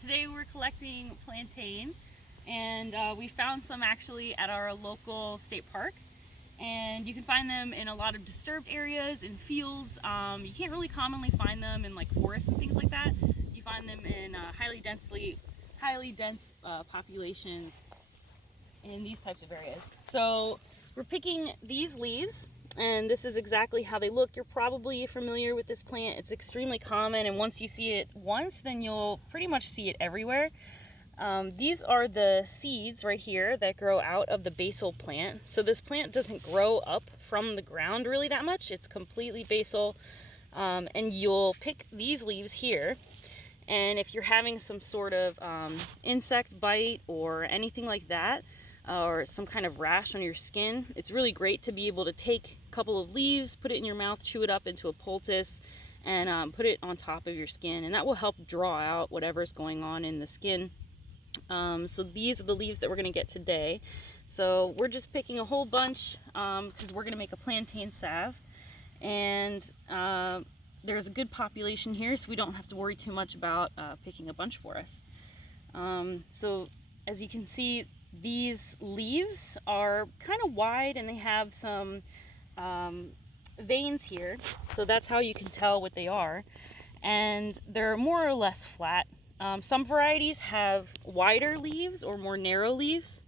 Today we're collecting plantain, and we found some actually at our local state park. And you can find them in a lot of disturbed areas, in fields. You can't really commonly find them in like forests and things like that. You find them in highly dense populations in these types of areas. So we're picking these leaves, and this is exactly how they look. You're probably familiar with this plant. It's extremely common, and once you see it once, then you'll pretty much see it everywhere. These are the seeds right here that grow out of the basal plant. So this plant doesn't grow up from the ground really that much. It's completely basal, and you'll pick these leaves here. And if you're having some sort of insect bite or anything like that, or some kind of rash on your skin, it's really great to be able to take a couple of leaves, put it in your mouth, chew it up into a poultice, and put it on top of your skin, and that will help draw out whatever's going on in the skin. So these are the leaves that we're going to get today. So we're just picking a whole bunch because we're going to make a plantain salve, and there's a good population here, so we don't have to worry too much about picking a bunch for us. So as you can see, these leaves are kind of wide, and they have some veins here, so that's how you can tell what they are. And they're more or less flat. Some varieties have wider leaves or more narrow leaves,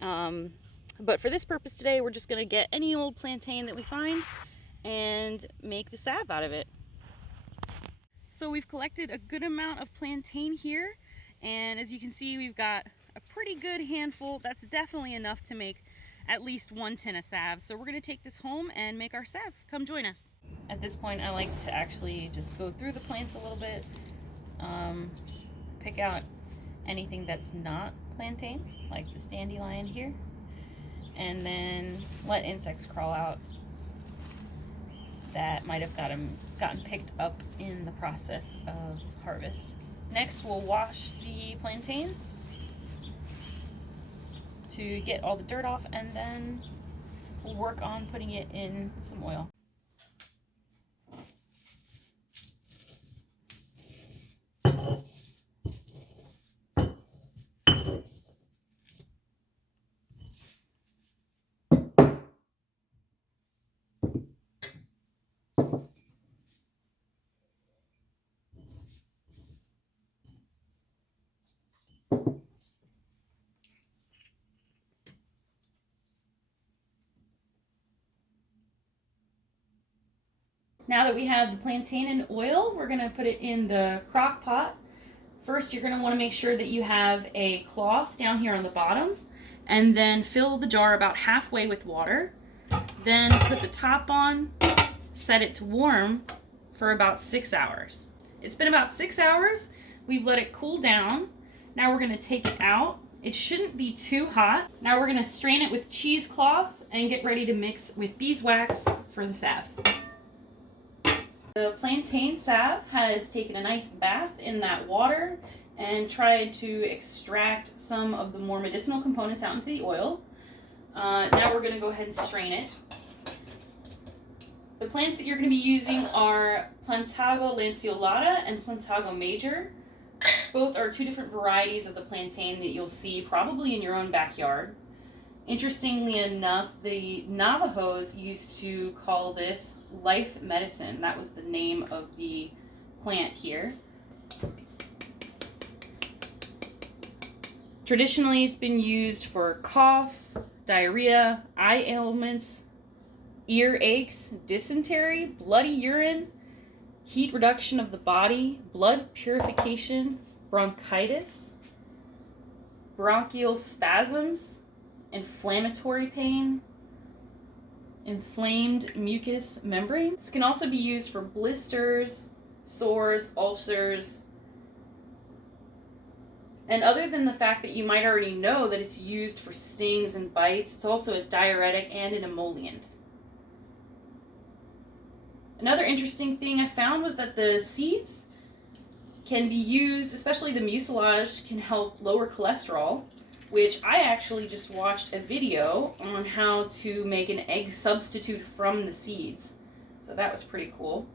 but for this purpose today, we're just going to get any old plantain that we find and make the salve out of it. So we've collected a good amount of plantain here, and as you can see, we've got a pretty good handful. That's definitely enough to make at least 1 tin of salve. So we're going to take this home and make our salve. Come join us. At this point, I like to actually just go through the plants a little bit, pick out anything that's not plantain, like this dandelion here, and then let insects crawl out that might have gotten picked up in the process of harvest. Next, we'll wash the plantain to get all the dirt off, and then we'll work on putting it in some oil. Now that we have the plantain in oil, we're going to put it in the crock pot. First, you're going to want to make sure that you have a cloth down here on the bottom, and then fill the jar about halfway with water. Then put the top on, set it to warm for about 6 hours. It's been about 6 hours. We've let it cool down. Now we're going to take it out. It shouldn't be too hot. Now we're going to strain it with cheesecloth and get ready to mix with beeswax for the salve. The plantain salve has taken a nice bath in that water and tried to extract some of the more medicinal components out into the oil. Now we're going to go ahead and strain it. The plants that you're going to be using are Plantago lanceolata and Plantago major. Both are 2 different varieties of the plantain that you'll see probably in your own backyard. Interestingly enough, the Navajos used to call this life medicine. That was the name of the plant here. Traditionally, it's been used for coughs, diarrhea, eye ailments, ear aches, dysentery, bloody urine, heat reduction of the body, blood purification, bronchitis, bronchial spasms, inflammatory pain, inflamed mucous membrane. This can also be used for blisters, sores, ulcers. And other than the fact that you might already know that it's used for stings and bites, it's also a diuretic and an emollient. Another interesting thing I found was that the seeds can be used, especially the mucilage can help lower cholesterol, which I actually just watched a video on how to make an egg substitute from the seeds. So that was pretty cool.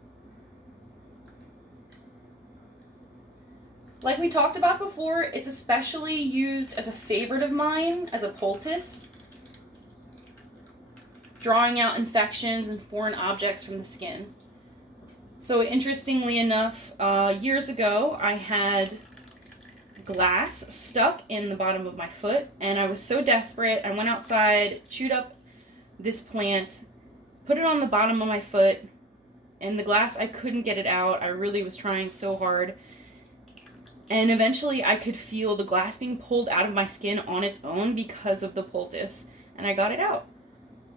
Like we talked about before, it's especially used as a favorite of mine as a poultice, drawing out infections and foreign objects from the skin. So interestingly enough, years ago, I had glass stuck in the bottom of my foot, and I was so desperate. I went outside, chewed up this plant, put it on the bottom of my foot, and the glass, I couldn't get it out. I really was trying so hard. And eventually I could feel the glass being pulled out of my skin on its own because of the poultice, and I got it out.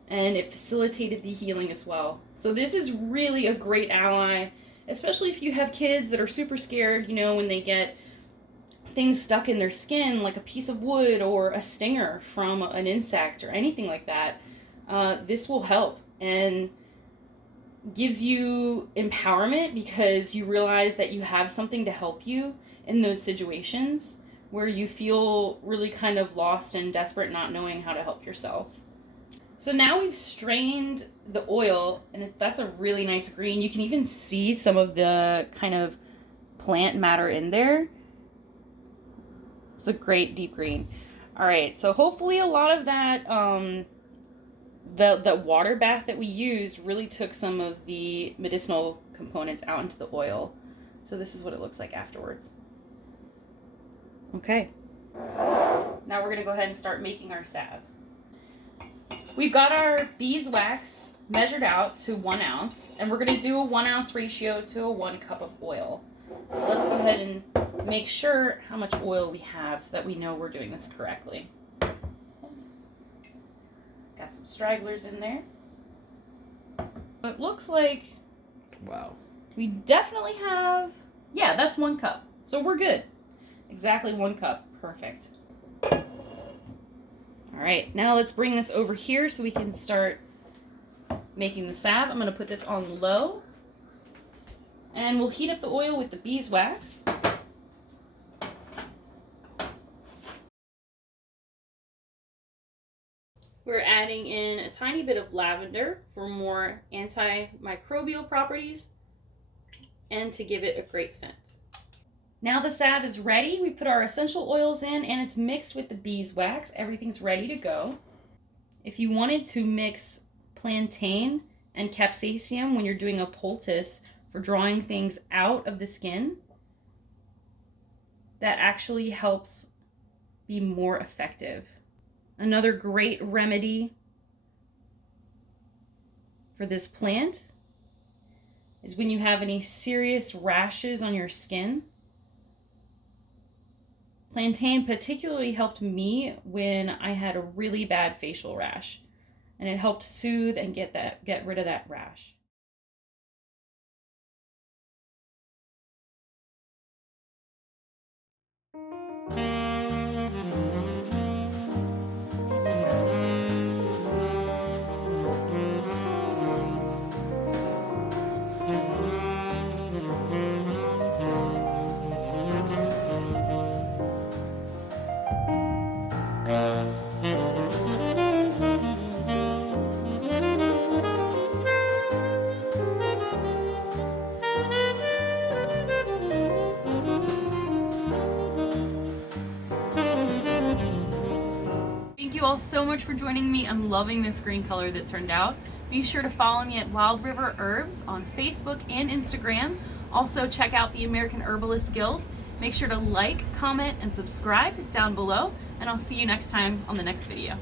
And it facilitated the healing as well. So this is really a great ally, especially if you have kids that are super scared, you know, when they get things stuck in their skin, like a piece of wood or a stinger from an insect or anything like that. This will help and gives you empowerment because you realize that you have something to help you in those situations where you feel really kind of lost and desperate, not knowing how to help yourself. So now we've strained the oil, and that's a really nice green. You can even see some of the kind of plant matter in there. It's a great deep green. All right, so hopefully a lot of that, the water bath that we used really took some of the medicinal components out into the oil. So this is what it looks like afterwards. Okay. Now we're gonna go ahead and start making our salve. We've got our beeswax measured out to 1 ounce, and we're going to do a 1 ounce ratio to a 1 cup of oil. So let's go ahead and make sure how much oil we have so that we know we're doing this correctly. Got some stragglers in there. It looks like, wow, we definitely have, yeah, that's 1 cup. So we're good. Exactly 1 cup. Perfect. All right, now let's bring this over here so we can start making the salve. I'm going to put this on low, and we'll heat up the oil with the beeswax. We're adding in a tiny bit of lavender for more antimicrobial properties and to give it a great scent. Now the salve is ready. We put our essential oils in, and it's mixed with the beeswax. Everything's ready to go. If you wanted to mix plantain and capsaicin when you're doing a poultice for drawing things out of the skin, that actually helps be more effective. Another great remedy for this plant is when you have any serious rashes on your skin. Plantain particularly helped me when I had a really bad facial rash, and it helped soothe and get rid of that rash. Thank you all so much for joining me. I'm loving this green color that turned out. Be sure to follow me at Wild River Herbs on Facebook and Instagram. Also check out the American Herbalist Guild. Make sure to like, comment, and subscribe down below, and I'll see you next time on the next video.